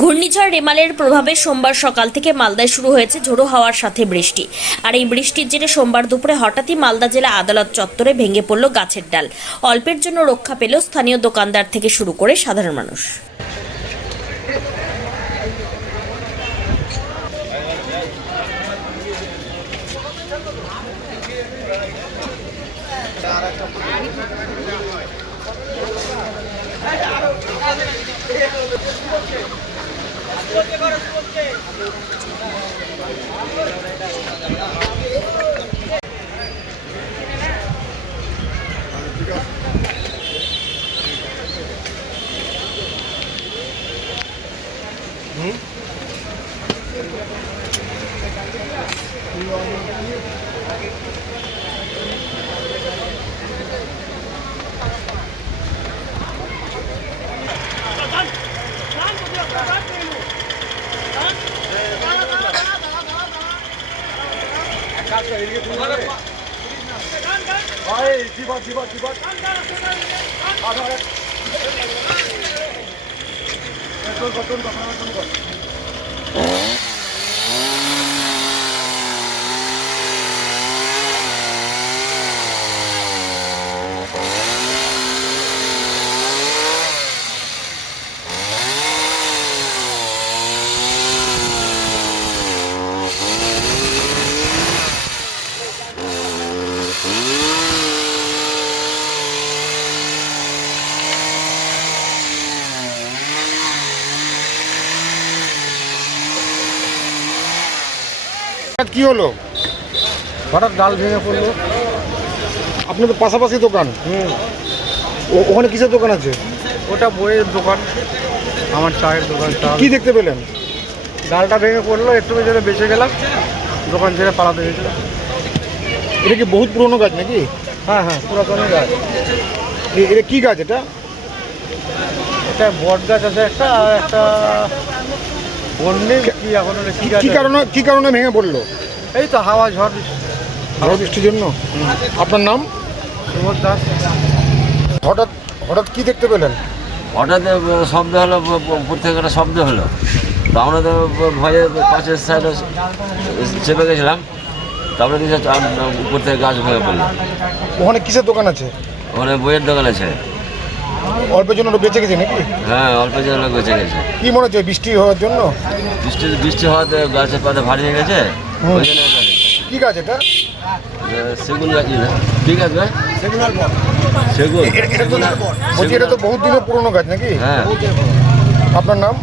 ঘূর্ণিঝড় রেমালের প্রভাবে সোমবার সকাল থেকে মালদায় শুরু হয়েছে ঝোড়ো হাওয়ার সাথে বৃষ্টি। আর এই বৃষ্টির জেরে সোমবার দুপুরে হঠাৎই মালদা জেলা আদালত চত্বরে ভেঙে পড়ল গাছের ডাল। অল্পের জন্য রক্ষা পেল স্থানীয় দোকানদার থেকে শুরু করে সাধারণ মানুষ। কি হলো? হঠাৎ ডাল ভেঙে পড়লো। আপনার তো পাশাপাশি দোকান, ওখানে কিসের দোকান আছে? ওটা বইয়ের দোকান, আমার চায়ের দোকান। কি দেখতে পেলেন? ডালটা ভেঙে পড়লো, একটু জন্য বেঁচে গেলাম, দোকান ছেড়ে পালাতে হয়েছিল। এটা কি বহুত পুরনো গাছ নাকি? হ্যাঁ হ্যাঁ, পুরাতনই গাছ। এটা কি গাছ? এটা একটা বট গাছ আছে একটা, আর একটা বন্যে কি এখন কি গাছ? কি কারণে ভেঙে পড়লো? এই তো হাওয়া ঝড় বৃষ্টির জন্য। আপনার নাম? সুবোধ দাস। হঠাৎ কি দেখতে পেলেন? হঠাৎ শব্দ হলো, উপর থেকে একটা শব্দ হলো, তো আমরা তো ভয়ে পাশের সাইডে চেপে গেছিলাম। তারপরে কিছু উপর থেকে গাছ ভেঙে পড়লো। ওখানে কিসের দোকান আছে? ওখানে বইয়ের দোকান আছে। অল্পের জন্য বেঁচে গেছে নাকি? হ্যাঁ, অল্প জন লোক বেঁচে গেছে। কি মনে হচ্ছে বৃষ্টি হওয়ার জন্য? বৃষ্টি হওয়াতে গাছের পাতা ভারী হয়ে গেছে। ওই জন্য এটা হয়েছে। কি গাছ এটা? সেগুন গাছ না? ঠিক আছে, সেগুন। এটা তো বহুত দিনের পুরনো গাছ নাকি? হ্যাঁ। আপনার নাম?